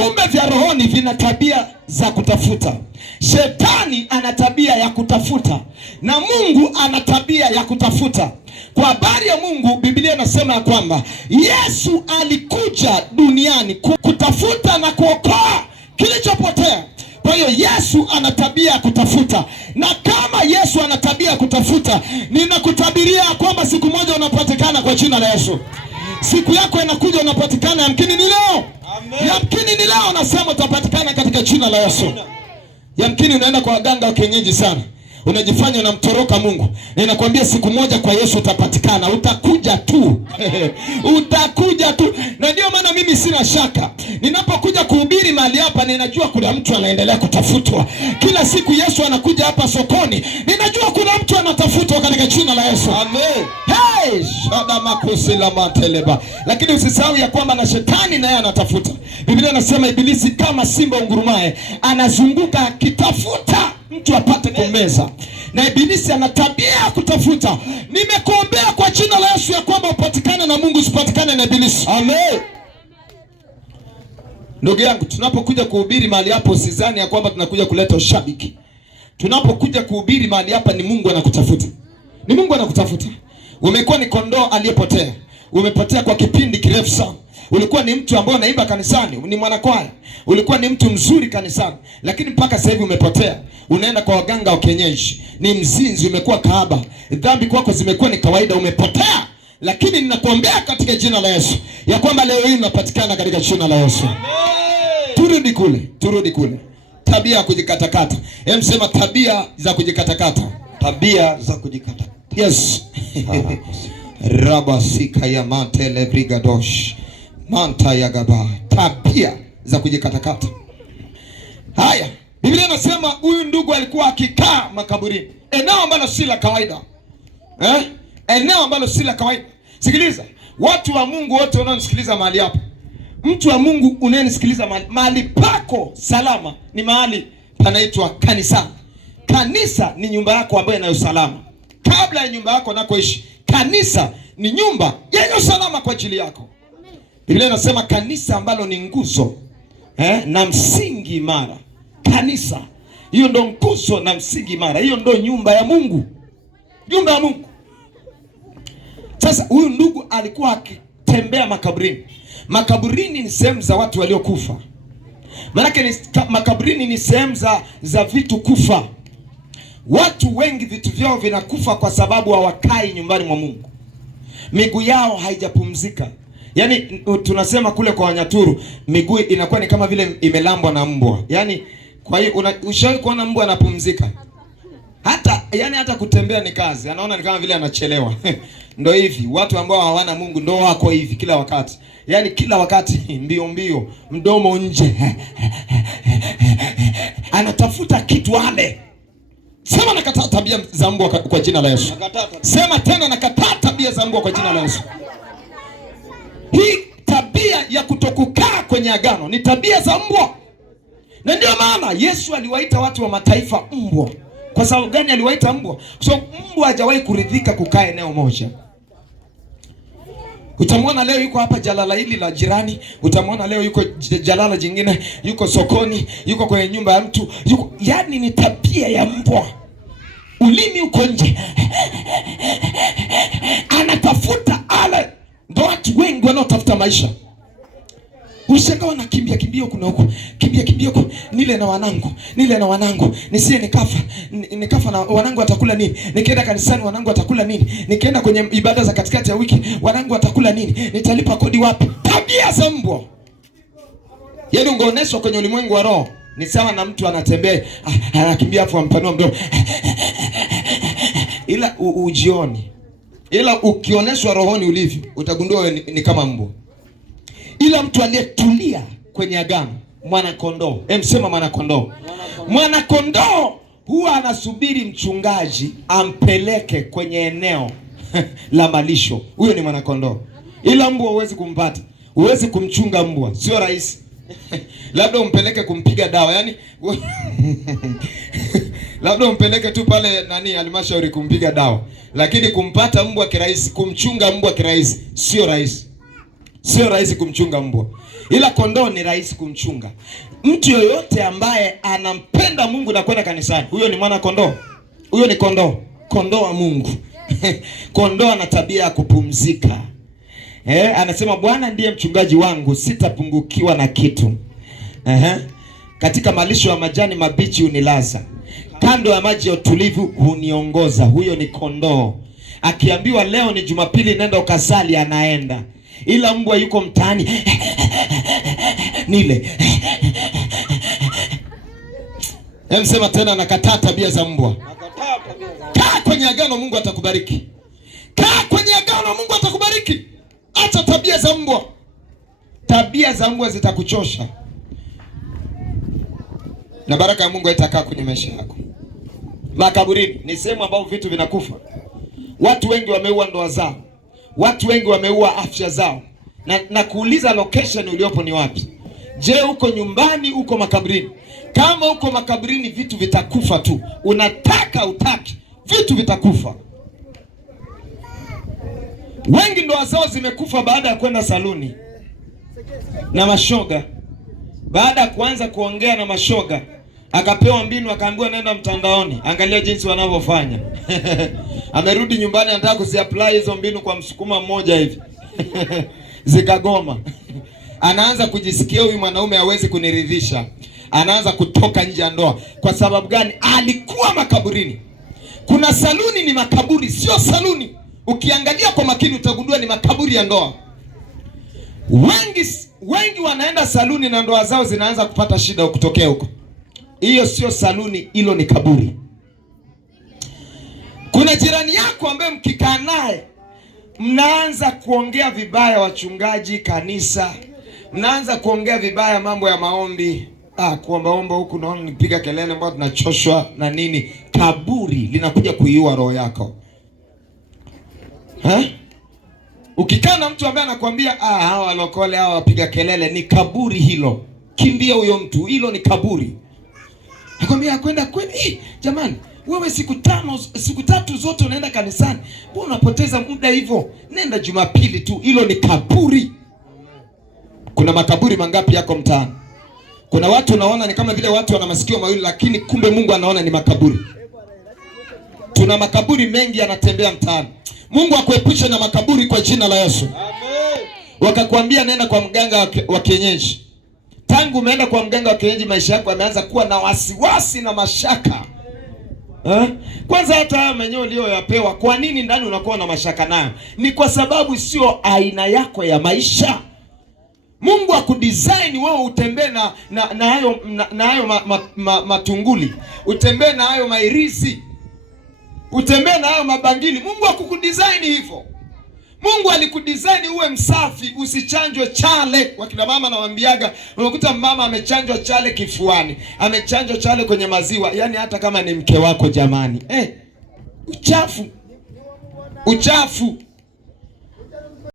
Viumbe vya rohoni vina tabia za kutafuta. Shetani ana tabia ya kutafuta na Mungu ana tabia ya kutafuta. Kwa habari ya Mungu, Biblia inasema ya kwamba Yesu alikuja duniani kutafuta na kuokoa kilichopotea. Kwa hiyo Yesu ana tabia ya kutafuta, na kama Yesu ana tabia ya kutafuta, ninakutabiria kwamba siku moja unapatikana kwa jina la Yesu. Siku yako inakuja unapatikana, yamkini ni leo. Amen. Yamkini ni leo nasema utapatikana katika jina la Yesu. Yamkini unaenda kwa waganga wa kienyeji sana, unajifanya unamtoroka Mungu. Ninakwambia siku moja kwa Yesu utapatikana, utakuja tu. Utakuja tu. Na ndio maana mimi sina shaka. Ninapokuja kuhubiri mahali hapa, ninajua kuna mtu anaendelea kutafutwa. Kila siku Yesu anakuja hapa sokoni, ninajua kuna mtu anatafutwa katika jina la Yesu. Amen. Hey, shada makosi la mateleba. Lakini usisahau ya kwamba na shetani naye anatafuta. Biblia inasema ibilisi kama simba ungurumaye anazunguka akitafuta mtu apate kumeza. Na ibilisi ana tabia ya kutafuta. Nimekuombea kwa jina la Yesu ya kwamba upatikane na Mungu, usipatikane na ibilisi. Amen. Ndugu yangu, tunapokuja kuhubiri mahali hapo, usizani ya kwamba tunakuja kuleta ushabiki. Tunapokuja kuhubiri mahali hapa, ni Mungu anakutafuta. Ni Mungu anakutafuta. Umekuwa ni kondoo aliyepotea. Umepotea kwa kipindi kirefu sana. Ulikuwa ni mtu ambaye unaimba kanisani, ni mwanakwaya. Ulikuwa ni mtu mzuri kanisani, lakini mpaka sasa hivi umepotea. Unaenda kwa waganga wa kienyeji. Ni mzinzi, umekuwa kahaba. Dhambi kwako zimekuwa ni kawaida, umepotea. Lakini ninakuombea katika jina la Yesu ya kwamba leo hii unapatikana katika jina la Yesu. Turudi kule, turudi kule. Tabia ya kujikatakata. Hem, sema tabia za kujikatakata. Tabia za kujikatakata. Yes. Rabasika ya mantele brigadosh. Manta ya gaba. Tabia za kujikatakata. Haya, Biblia inasema huyu ndugu alikuwa akikaa makaburini. Eneo ambalo si la kawaida. Eneo ambalo si la kawaida. Sikiliza, watu wa Mungu wote wanaonisikiliza mahali hapa. Mtu wa Mungu unayenisikiliza mahali pako salama ni mahali panaitwa kanisa. Kanisa ni nyumba yako ambayo inayo salama. Kabla ya nyumba yako unakoishi, kanisa ni nyumba yenye usalama kwa ajili yako. Biblia inasema kanisa ambalo ni nguzo na msingi imara. Kanisa, hiyo ndo nguzo na msingi imara. Hiyo ndo nyumba ya Mungu. Nyumba ya Mungu. Sasa huyu ndugu alikuwa akitembea makaburini. Makaburini ni sehemu za watu waliokufa. Maana makaburini ni sehemu za vitu kufa. Watu wengi vitu vyao vinakufa kwa sababu hawakai nyumbani mwa Mungu. Miguu yao haijapumzika. Yaani tunasema kule kwa Wanyaturu, miguu inakuwa ni kama vile imelambwa na mbwa. Yaani kwa hiyo ushawahi kuona mbwa anapumzika? Hata kutembea ni kazi. Anaona ni kama vile anachelewa. Ndio hivi, watu ambao hawana Mungu ndio wako hivi kila wakati. Yaani kila wakati mbio mbio, mdomo nje. Anatafuta kitu ale. Sema nakataa tabia za mbwa kwa jina la Yesu. Sema tena nakataa tabia za mbwa kwa jina la Yesu. Hii tabia ya kutokukaa kwenye agano ni tabia za mbwa. Na ndio maana Yesu aliwaita watu wa mataifa mbwa. Kwa sababu gani aliwaita mbwa? Kwa sababu mbwa hajawahi kuridhika kukaa eneo moja. Utamwona leo yuko hapa jalala hili la jirani, utamwona leo yuko jalala jingine, yuko sokoni, yuko kwenye nyumba ya mtu, yani ni tabia ya mbwa. Ulimi uko nje. Anatafuta ale. Ndio watu wengi wanaotafuta maisha. Ushangawa na kimbia huko na huko. Kimbia huko. Nile na wanangu. Nisiye nikafa na wanangu watakula nini? Nikienda kanisani wanangu watakula nini? Nikienda kwenye ibada za katikati ya wiki wanangu watakula nini? Nitalipa kodi wapi? Tabia za mbwa. Yaani ungeoneshwa kwenye ulimwengu wa roho, ni sawa na mtu anatembea, anakimbia afu ampanua mdomo. Ila ujioni. Ila ukioneshwa rohoni ulivyo, utagundua ni kama mbwa. Ila mtu aliyetulia kwenye agano, mwana kondoo. Sema mwana kondoo. Mwana kondoo huwa anasubiri mchungaji ampeleke kwenye eneo la malisho. Huyo ni mwana kondoo. Ila mbwa huwezi kumpata. Huwezi kumchunga mbwa. Sio rahisi. Labda umpeleke kumpiga dawa. Yaani labda umpeleke tu pale halmashauri kumpiga dawa. Lakini kumpata mbwa kirahisi, kumchunga mbwa kirahisi, sio rahisi. Sio rahisi kumchunga mbwa. ila kondoo ni rahisi kumchunga. Mtu yoyote ambaye anampenda Mungu na kwenda kanisani, huyo ni mwana kondoo. Huyo ni kondoo, kondoo wa Mungu. Kondoo ana tabia ya kupumzika. Anasema Bwana ndiye mchungaji wangu, sitapungukiwa na kitu. Katika malisho ya majani mabichi hunilaza, kando ya maji ya utulivu huniongoza. Huyo ni kondoo. Akiambiwa leo ni Jumapili, nenda ukasali, anaenda. Ila mbwa yuko mtaani nile. Sema tena, nakataa tabia za mbwa. Kaa kwenye agano, Mungu atakubariki. Kaa kwenye agano, Mungu atakubariki. Acha tabia za mbwa. Tabia za mbwa zitakuchosha, na baraka ya Mungu haitakaa kwenye maisha yako. Makaburini ni sehemu ambapo vitu vinakufa. Watu wengi wameua ndoa zao, watu wengi wameua afya zao. Na kuuliza location uliopo ni wapi? Je, uko nyumbani, uko makaburini? Kama uko makaburini, vitu vitakufa tu. Unataka utaki, vitu vitakufa. Wengi ndoa zao zimekufa baada ya kwenda saluni na mashoga. Baada ya kuanza kuongea na mashoga, akapewa mbinu, akaambiwa nenda mtandaoni, angalia jinsi wanavyofanya. Amerudi nyumbani, anataka kuziapply hizo mbinu kwa msukuma mmoja hivi. Zikagoma. Anaanza kujisikia huyu mwanaume hawezi kuniridhisha. Anaanza kutoka nje ya ndoa. Kwa sababu gani? Alikuwa makaburini. Kuna saluni ni makaburi, sio saluni. Ukiangalia kwa makini utagundua ni makaburi ya ndoa. Wengi wanaenda saluni na ndoa zao zinaanza kupata shida kutokea huko. Hiyo sio saluni, hilo ni kaburi. Kuna jirani yako ambaye mkikaa naye mnaanza kuongea vibaya wachungaji, kanisa. Mnaanza kuongea vibaya mambo ya maombi. Kuombaomba huku naona nipiga kelele, mbona tunachoshwa na nini. Kaburi linakuja kuiua roho yako. Ukikaa na mtu ambaye anakuambia hawa walokole hawa wapiga kelele, ni kaburi hilo. Kimbia huyo mtu, hilo ni kaburi. Nakwambia kwenda jamani, wewe siku tatu zote unaenda kanisani, mbona unapoteza muda hivyo? Nenda Jumapili tu, hilo ni kaburi. Kuna makaburi mangapi yako mtaani? Kuna watu unaona ni kama vile watu wana masikio mawili, lakini kumbe Mungu anaona ni makaburi. Tuna makaburi mengi yanatembea mtaani. Mungu akuepushe na makaburi kwa jina la Yesu. Amen. Wakakwambia nenda kwa mganga wa kienyeji. Tangu umeenda kwa mganga wa kienyeji, maisha yako yameanza kuwa na wasiwasi na mashaka. Kwanza hata haya menyo uliyoyapewa, kwa nini ndani unakuwa na mashaka nayo? Ni kwa sababu sio aina yako ya maisha. Mungu akudesign wewe utembee na hayo matunguli, utembee na hayo mairizi, utembee na hayo mabangili. Mungu akukudesign hivyo. Mungu alikudesign uwe msafi, usichanjwe chale. Wakina mama nawaambiaga, unakuta mama amechanjwa chale kifuani, amechanjwa chale kwenye maziwa. Yaani hata kama ni mke wako jamani, uchafu.